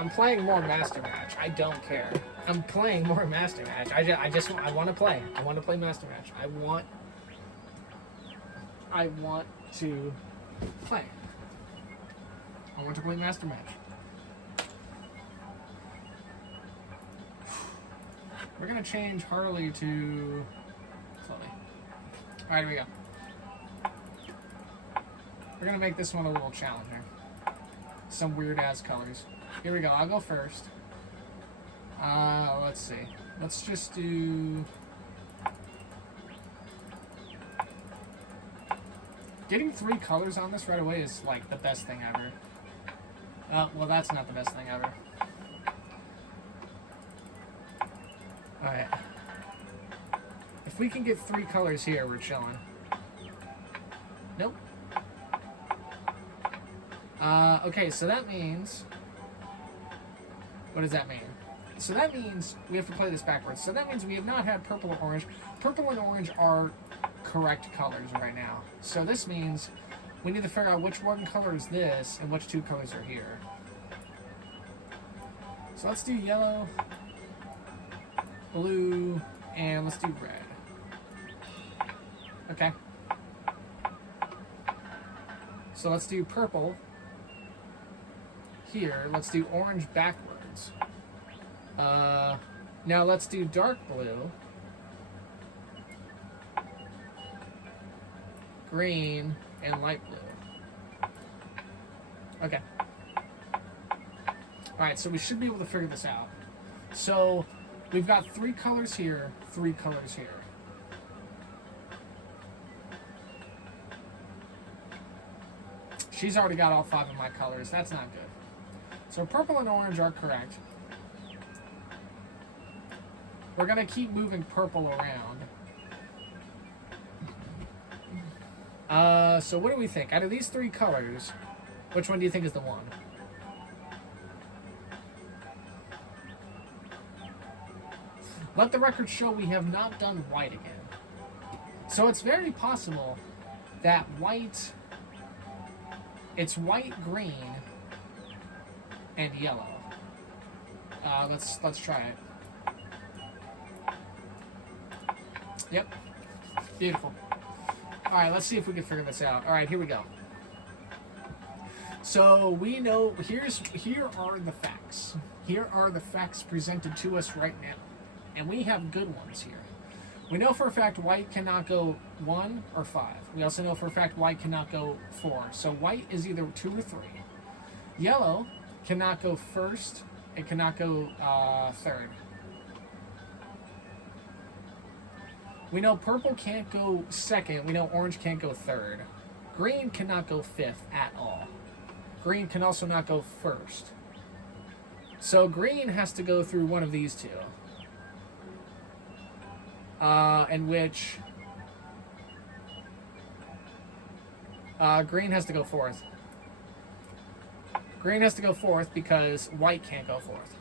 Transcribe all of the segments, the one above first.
I'm playing more Master Match. I don't care. I'm playing more Master Match. I want to play. I want to play Master Match. I want to play. I want to play Master Match. We're gonna change Harley to Chloe. All right, here we go. We're gonna make this one a little challenger. Some weird ass colors. Here we go. I'll go first. Let's see. Let's just do. Getting 3 colors on this right away is like the best thing ever. Well, that's not the best thing ever. Alright. If we can get 3 colors here, we're chilling. Nope. Okay, so that means... What does that mean? So that means we have to play this backwards. So that means we have not had purple or orange. Purple and orange are correct colors right now. So this means we need to figure out which one color is this and which 2 colors are here. So let's do yellow, blue, and let's do red. Okay. So let's do purple here. Let's do orange backwards. Now let's do dark blue, green, and light blue. Okay. Alright, so we should be able to figure this out. So we've got 3 colors here, 3 colors here. She's already got all 5 of my colors. That's not good. So purple and orange are correct. We're going to keep moving purple around. So what do we think? Out of these 3 colors, which one do you think is the one? Let the record show we have not done white again. So it's very possible that white... It's white, green, and yellow. Let's try it. Yep. Beautiful. Alright, let's see if we can figure this out. Alright, here we go. So we know here are the facts. Here are the facts presented to us right now. And we have good ones here. We know for a fact white cannot go 1 or 5. We also know for a fact white cannot go 4. So white is either 2 or 3. Yellow cannot go first. It cannot go third. We know purple can't go second. We know orange can't go third. Green cannot go 5th at all. Green can also not go first. So green has to go through one of these 2. In which green has to go 4th. Green has to go 4th because white can't go 4th.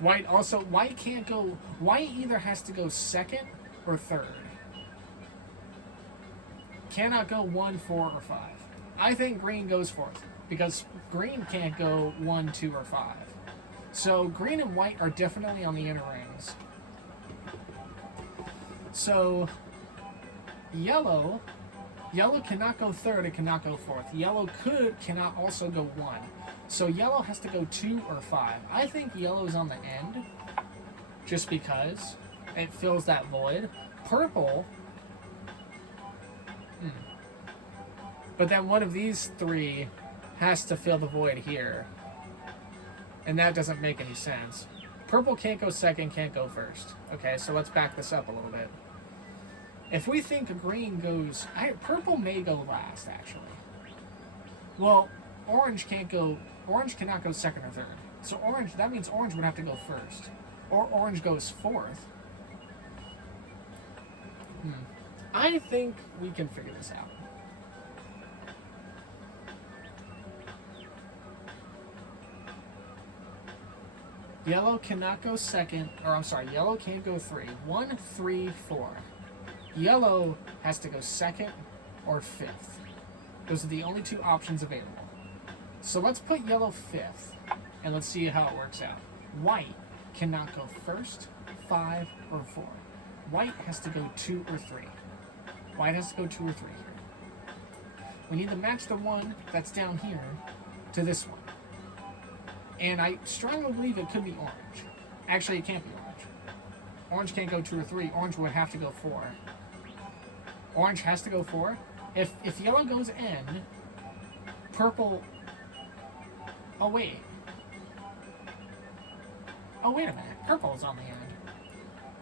White can't go, white either has to go 2nd or 3rd. Cannot go 1, 4, or 5. I think green goes 4th because green can't go 1, 2, or 5. So green and white are definitely on the inner rings. So yellow cannot go 3rd, it cannot go 4th. Yellow cannot also go 1. So yellow has to go 2 or 5. I think yellow's on the end, just because it fills that void. Purple, but then one of these 3 has to fill the void here. And that doesn't make any sense. Purple can't go 2nd, can't go 1st. Okay, so let's back this up a little bit. If we think green goes... purple may go last, actually. Well, orange cannot go 2nd or 3rd. So that means orange would have to go 1st. Or orange goes 4th. I think we can figure this out. Yellow cannot go 2nd, or I'm sorry, yellow can't go 3. 1, 3, 4. Yellow has to go 2nd or 5th. Those are the only two options available. So let's put yellow 5th, and let's see how it works out. White cannot go 1st, 5, or 4. White has to go 2 or 3. White has to go 2 or 3 here. We need to match the one that's down here to this one. And I strongly believe it could be orange. Actually, it can't be orange. Orange can't go 2 or 3. Orange would have to go 4. Orange has to go 4. If yellow goes N, purple... Oh, wait. Oh, wait a minute. Purple's on the end.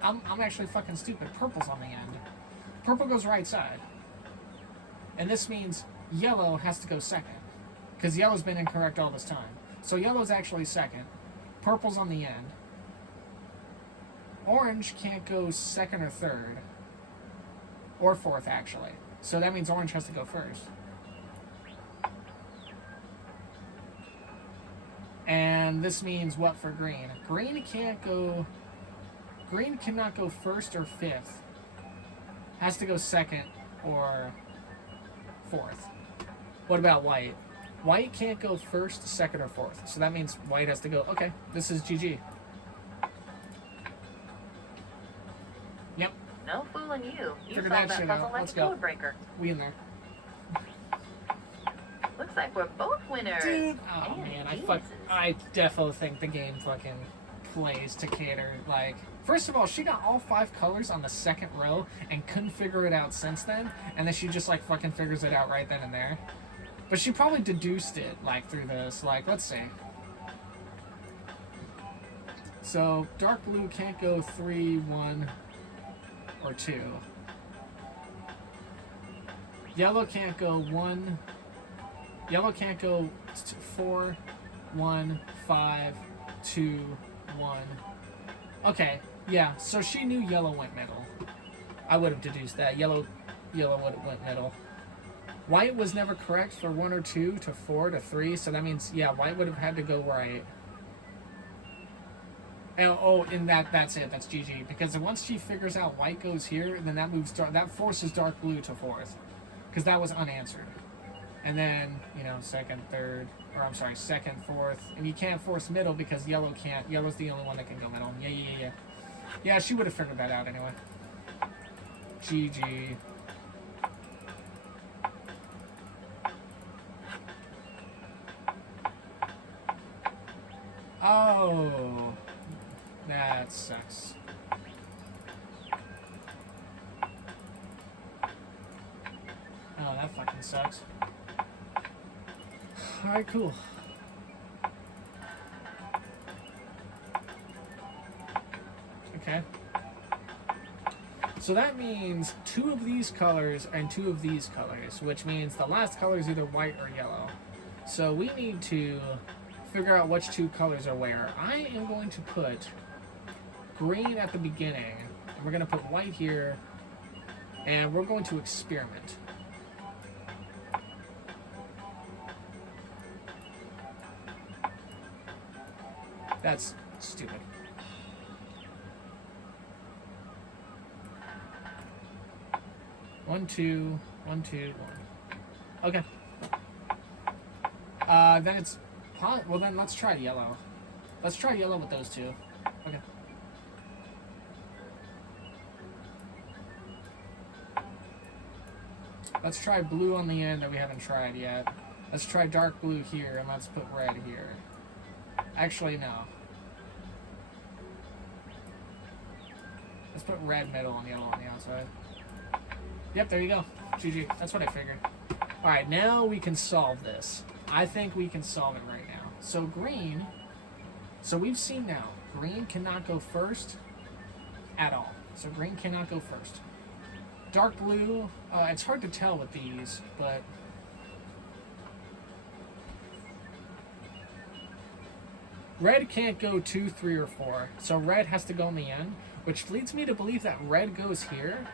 I'm actually fucking stupid. Purple's on the end. Purple goes right side. And this means yellow has to go second. Because yellow's been incorrect all this time. So yellow's actually second. Purple's on the end. Orange can't go second or third. Or fourth, actually. So that means orange has to go first. And this means what for green? Green cannot go 1st or 5th. Has to go 2nd or 4th. What about white? White can't go 1st, 2nd, or 4th. So that means white has to go, okay, this is GG. Yep. No fooling you. You Figured solved that that shit puzzle out. like Let's a go. code breaker. We in there. Looks like we're both winners. Dude, oh And man, geniuses. I definitely think the game fucking plays to cater. Like, first of all, she got all 5 colors on the 2nd row and couldn't figure it out since then, and then she just like fucking figures it out right then and there. But she probably deduced it like through this. Like, let's see. So dark blue can't go 3, 1, or 2. Yellow can't go 1. Yellow can't go 4, 1, 5, 2, 1. Okay, yeah, so she knew yellow went middle. I would have deduced that. Yellow would have went middle. White was never correct for 1 or 2 to 4 to 3, so that means, yeah, white would have had to go right. And that's it. That's GG. Because once she figures out white goes here, then that forces dark blue to 4th. Because that was unanswered. And then, second, 4th. And you can't force middle because yellow can't. Yellow's the only one that can go middle. Yeah. Yeah, she would have figured that out anyway. GG. Oh, that sucks. Oh, that fucking sucks. Alright, cool. Okay. So that means 2 of these colors and 2 of these colors, which means the last color is either white or yellow. So we need to figure out which 2 colors are where. I am going to put green at the beginning, and we're going to put white here, and we're going to experiment. That's stupid. One, two, 1, 2, 1. Okay. Then it's... Well, then let's try yellow. Let's try yellow with those 2. Okay. Let's try blue on the end that we haven't tried yet. Let's try dark blue here, and let's put red here. Actually, no. Let's put red middle and yellow on the outside. Yep, there you go. GG. That's what I figured. Alright, now we can solve this. I think we can solve it right now. So green... So we've seen now, green cannot go first at all. So green cannot go first. Dark blue, it's hard to tell with these, but... Red can't go 2, 3, or 4. So red has to go in the end, which leads me to believe that red goes here,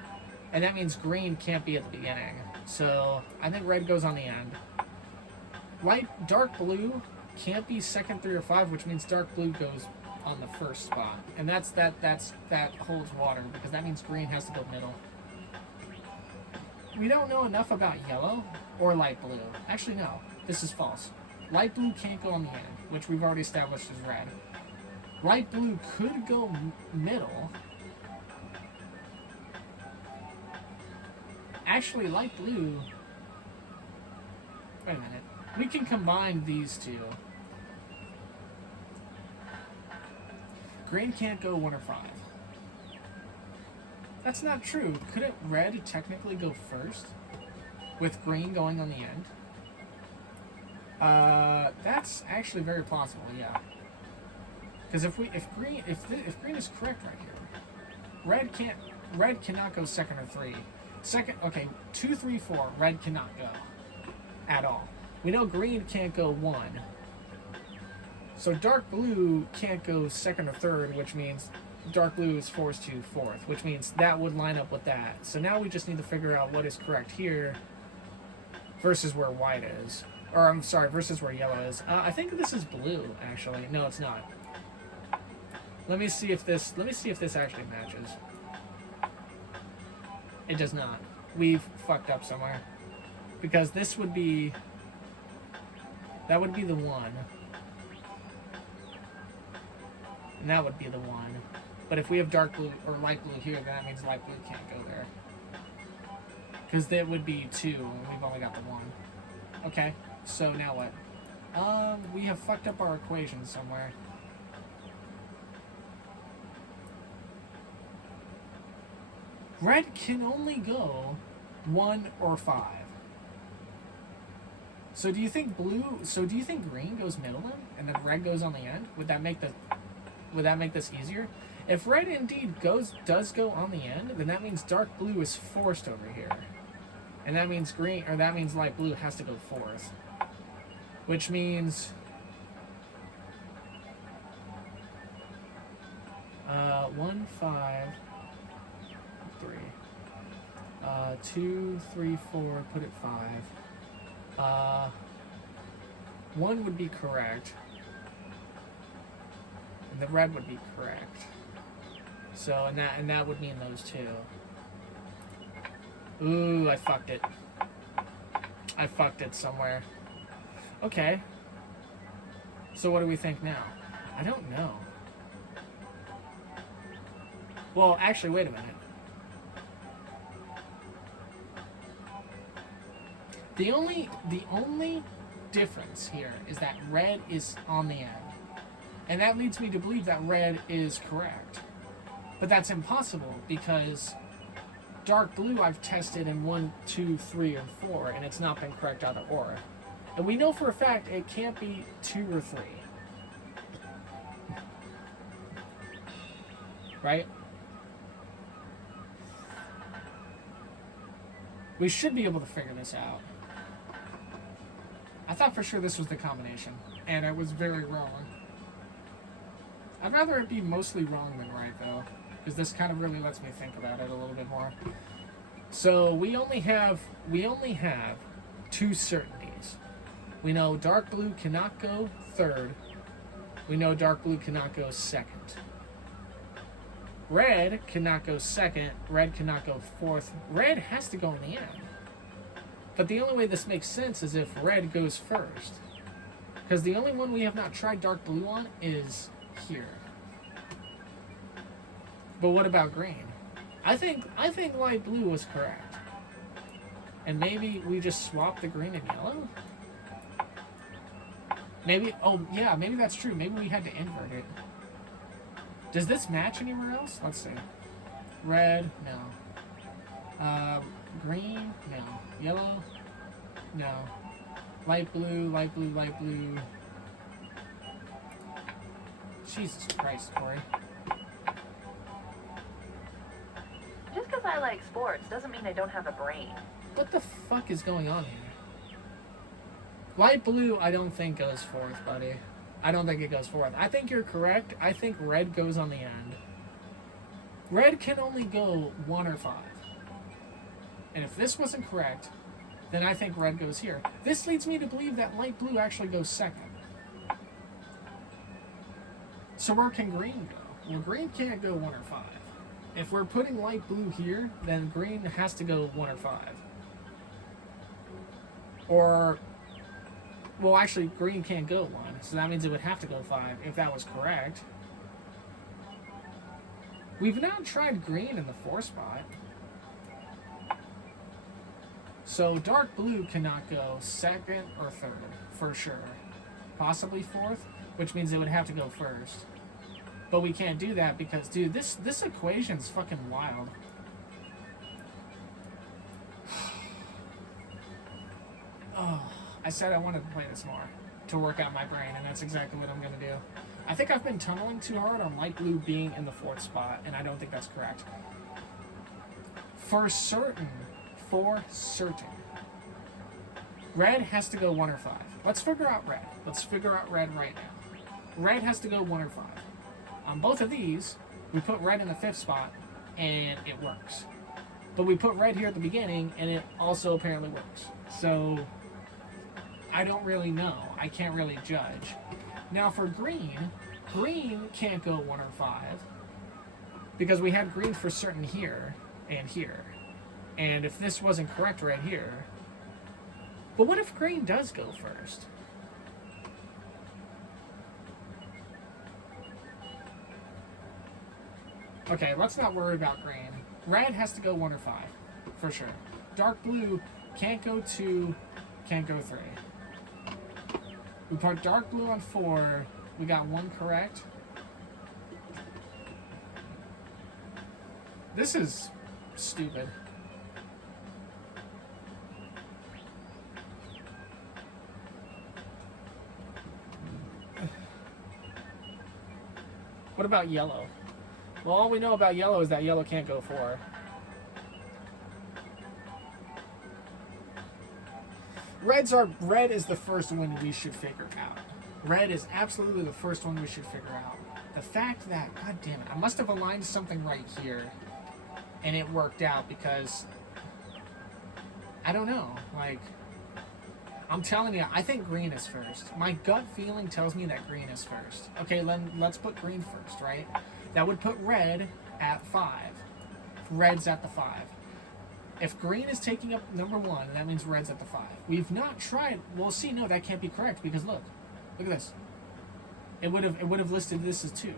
and that means green can't be at the beginning. So I think red goes on the end. Dark blue can't be 2nd, 3, or 5, which means dark blue goes on the first spot. And that holds water, because that means green has to go middle. we don't know enough about yellow or light blue. Actually, no. This is false. Light blue can't go on the end, which we've already established is red. Light blue could go middle. Actually, light blue... Wait a minute. We can combine these two. Green can't go 1 or 5. That's not true. Couldn't red technically go first? With green going on the end? That's actually very possible, yeah. Because if green is correct right here, red cannot go 2nd or 3. Okay, 2, 3, 4, red cannot go at all. We know green can't go 1. So dark blue can't go 2nd or 3rd, which means dark blue is forced to 4th, which means that would line up with that. So now we just need to figure out what is correct here versus where white is. Or, I'm sorry, versus where yellow is. I think this is blue, actually. No, it's not. Let me see if this actually matches. It does not. We've fucked up somewhere. Because this would be... That would be the 1. And that would be the 1. But if we have dark blue or light blue here, then that means light blue can't go there. Because that would be 2, and we've only got the 1. Okay, so now what? We have fucked up our equation somewhere. Red can only go 1 or 5. So do you think green goes middle then, and then red goes on the end? Would that make this easier? If red indeed does go on the end, then that means dark blue is forced over here. And that means light blue has to go 4th. Which means 1, 5, 3. 2, 3, 4, put it 5. 1 would be correct. And the red would be correct. So, and that would mean those 2. Ooh, I fucked it. I fucked it somewhere. Okay. So what do we think now? I don't know. Well, actually, wait a minute. The only difference here is that red is on the end. And that leads me to believe that red is correct. But that's impossible because dark blue I've tested in 1, 2, 3, or 4, and it's not been correct either or. And we know for a fact it can't be 2 or 3. Right? We should be able to figure this out. I thought for sure this was the combination, and I was very wrong. I'd rather it be mostly wrong than right, though, because this kind of really lets me think about it a little bit more. So we only have 2 certainties. We know dark blue cannot go 3rd. We know dark blue cannot go 2nd. Red cannot go 2nd. Red cannot go 4th. Red has to go in the end. But the only way this makes sense is if red goes first. Because the only one we have not tried dark blue on is here. But what about green? I think light blue was correct. And maybe we just swap the green and yellow? Maybe, oh yeah, maybe that's true. Maybe we had to invert it. Does this match anywhere else? Let's see. Red, no. Green, no. Yellow, no. Light blue, light blue, light blue. Jesus Christ, Corey. Just because I like sports doesn't mean I don't have a brain. What the fuck is going on here? Light blue, I don't think goes 4th, buddy. I don't think it goes 4th. I think you're correct. I think red goes on the end. Red can only go 1 or 5. And if this wasn't correct, then I think red goes here. This leads me to believe that light blue actually goes 2nd. So where can green go? Well, green can't go 1 or 5. If we're putting light blue here, then green has to go 1 or 5. Or, well, actually, green can't go 1, so that means it would have to go 5 if that was correct. We've now tried green in the 4 spot. So dark blue cannot go 2nd or 3rd, for sure. Possibly 4th, which means it would have to go 1st. But we can't do that because, dude, this equation's fucking wild. Oh, I said I wanted to play this more to work out my brain, and that's exactly what I'm going to do. I think I've been tunneling too hard on light blue being in the 4th spot, and I don't think that's correct. For certain, red has to go 1 or 5. Let's figure out red. Let's figure out red right now. Red has to go 1 or 5. On both of these, we put red in the 5th spot, and it works. But we put red here at the beginning, and it also apparently works. So, I don't really know. I can't really judge. Now for green can't go 1 or 5, because we had green for certain here and here. And if this wasn't correct right here, but what if green does go first? Okay, let's not worry about green. Red has to go 1 or 5, for sure. Dark blue can't go 2, can't go 3. We put dark blue on 4. We got 1 correct. This is stupid. What about yellow? Well, all we know about yellow is that yellow can't go 4. Red is the first one we should figure out. Red is absolutely the first one we should figure out. The fact that, god damn it, I must have aligned something right here, and it worked out because, I don't know, like, I'm telling you, I think green is first. My gut feeling tells me that green is first. Okay, let's put green first, right? That would put red at 5. Red's at the 5. If green is taking up number 1, that means red's at the 5. We've not tried. Well, see, no, that can't be correct because look at this. It would have listed this as 2,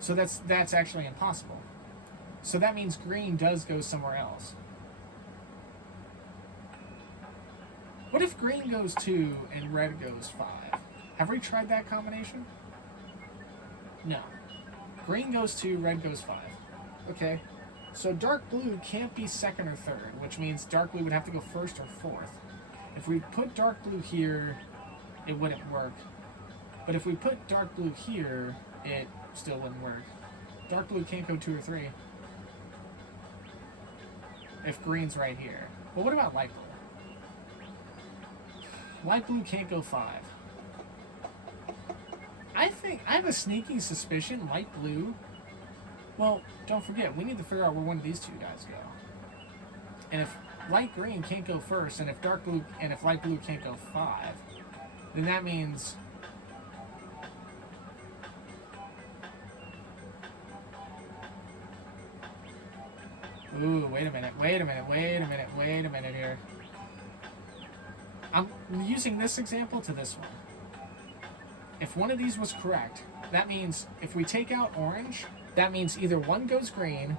so that's actually impossible. So that means green does go somewhere else. What if green goes 2 and red goes 5? Have we tried that combination? No. Green goes 2, red goes 5. Okay. So dark blue can't be 2nd or 3rd, which means dark blue would have to go 1st or 4th. If we put dark blue here, it wouldn't work. But if we put dark blue here, it still wouldn't work. Dark blue can't go 2 or 3. If green's right here. But what about light blue? Light blue can't go 5. I have a sneaky suspicion light blue. Well, don't forget, we need to figure out where one of these 2 guys go. And if light green can't go first, and if light blue can't go 5, then that means ooh, wait a minute here. I'm using this example to this one. If one of these was correct, that means if we take out orange, that means either 1 goes green,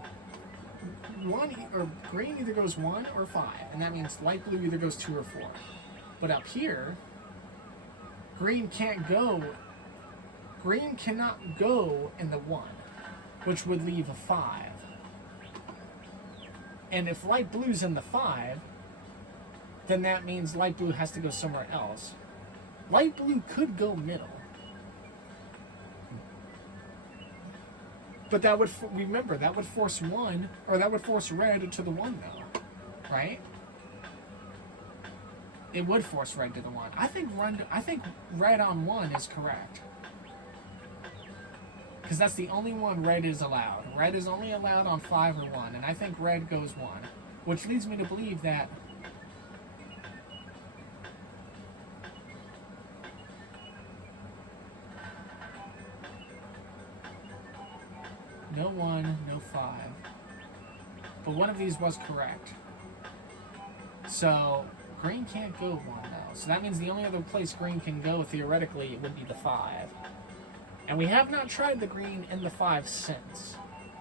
green either goes 1 or 5, and that means light blue either goes 2 or 4. But up here, green cannot go in the 1, which would leave a 5. And if light blue's in the 5, then that means light blue has to go somewhere else. Light blue could go middle. But that would, remember, that would force red to the 1 though, right? It would force red to the 1. I think red on 1 is correct. Because that's the only one red is allowed. Red is only allowed on 5 or 1, and I think red goes 1. Which leads me to believe that no 1, no 5. But one of these was correct. So green can't go 1 though. So that means the only other place green can go, theoretically, would be the 5. And we have not tried the green in the 5 since,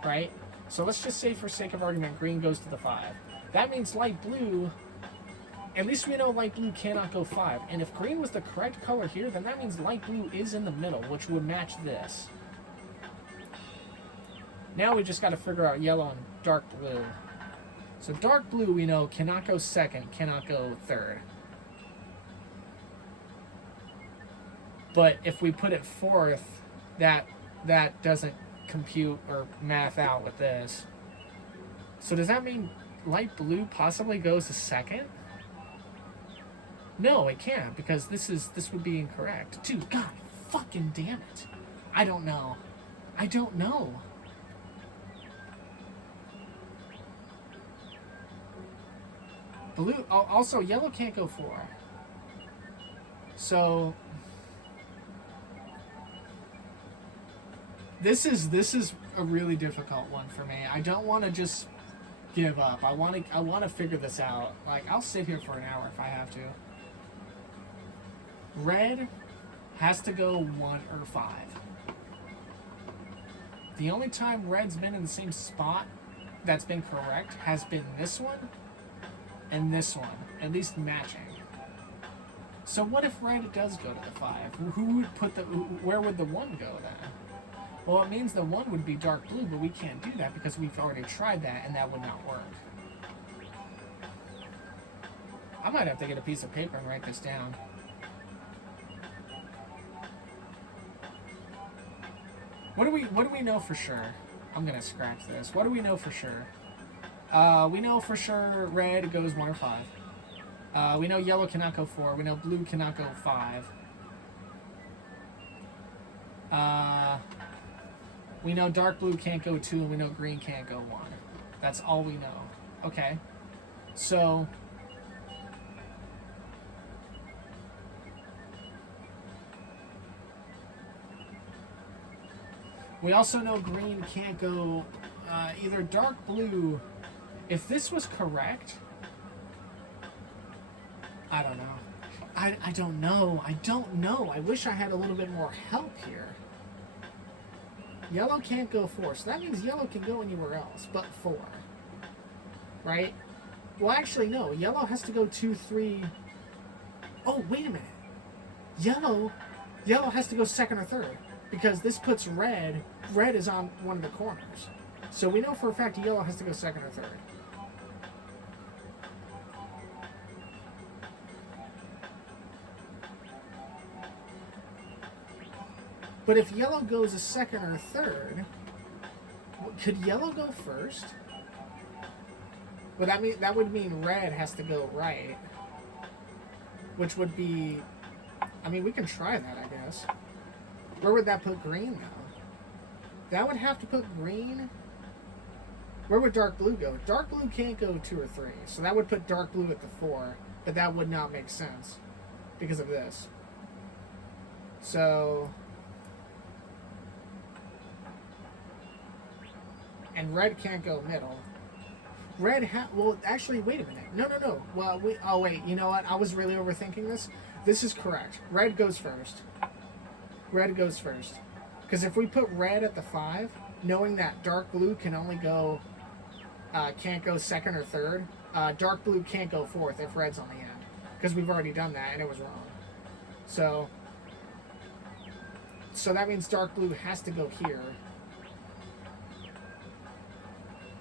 right? So let's just say, for sake of argument, green goes to the 5. That means light blue, at least we know light blue cannot go 5. And if green was the correct color here, then that means light blue is in the middle, which would match this. Now we just got to figure out yellow and dark blue. So dark blue, we know, cannot go 2nd, cannot go 3rd. But if we put it 4th, that doesn't compute or math out with this. So does that mean light blue possibly goes to 2nd? No, it can't, because this would be incorrect. Dude, god fucking damn it. I don't know. I don't know. Blue, also yellow can't go 4. So this is a really difficult one for me. I don't want to just give up. I want to figure this out. Like, I'll sit here for an hour if I have to. Red has to go 1 or 5. The only time red's been in the same spot that's been correct has been this one and this one, at least matching. So what if red does go to the 5? Who would put where would the 1 go then? Well, it means the 1 would be dark blue, but we can't do that because we've already tried that and that would not work. I might have to get a piece of paper and write this down. What do we know for sure? I'm gonna scratch this. What do we know for sure? We know for sure red goes 1 or 5. We know yellow cannot go 4. We know blue cannot go 5. We know dark blue can't go 2, and we know green can't go 1. That's all we know. Okay. So we also know green can't go either dark blue. If this was correct, I don't know. I don't know. I don't know. I wish I had a little bit more help here. Yellow can't go 4, so that means yellow can go anywhere else but 4. Right? Well, actually, no. Yellow has to go 2, 3. Oh, wait a minute. Yellow has to go 2nd or 3rd. Because this puts red is on one of the corners. So we know for a fact yellow has to go 2nd or 3rd. But if yellow goes a 2nd or 3rd, could yellow go 1st? Well, that would mean red has to go right. Which would be, I mean, we can try that, I guess. Where would that put green, though? That would have to put green. Where would dark blue go? Dark blue can't go 2 or 3. So that would put dark blue at the 4. But that would not make sense because of this. So, and red can't go middle. Well, actually, wait a minute. No. Well, oh, wait. You know what? I was really overthinking this. This is correct. Red goes first. Red goes first. Because if we put red at the 5, knowing that dark blue can only go, can't go 2nd or 3rd, dark blue can't go 4th if red's on the end. Because we've already done that and it was wrong. So that means dark blue has to go here.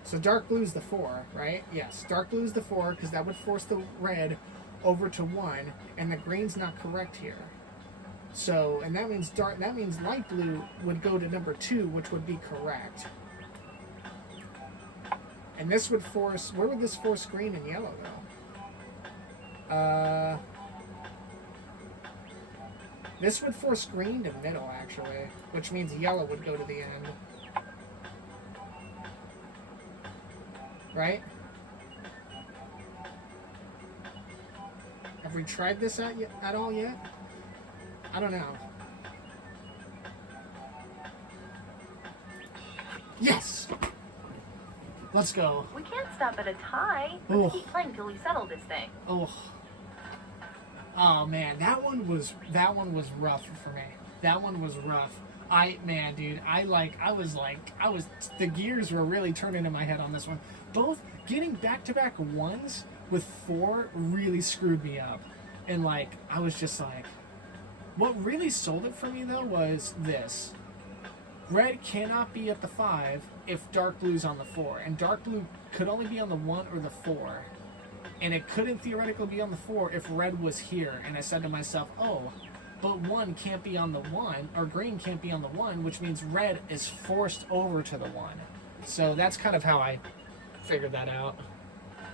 So dark blue's the 4, right? Yes, dark blue's the 4 because that would force the red over to 1, and the green's not correct here. So, and that means light blue would go to number 2, which would be correct. And this would force, where would this force green and yellow go? This would force green to middle, actually, which means yellow would go to the end. Right? Have we tried this at all yet? I don't know. Yes! Let's go. We can't stop at a tie. Let's keep playing till we settle this thing. Oh. Oh man, that one was rough for me. That one was rough. Man, dude, the gears were really turning in my head on this one. Both getting back-to-back ones with 4 really screwed me up. And like, I was just like, what really sold it for me though was this. Red cannot be at the 5 if dark blue's on the 4. And dark blue could only be on the 1 or the 4. And it couldn't theoretically be on the 4 if red was here. And I said to myself, oh, but 1 can't be on the 1, or green can't be on the 1, which means red is forced over to the 1. So that's kind of how I figured that out.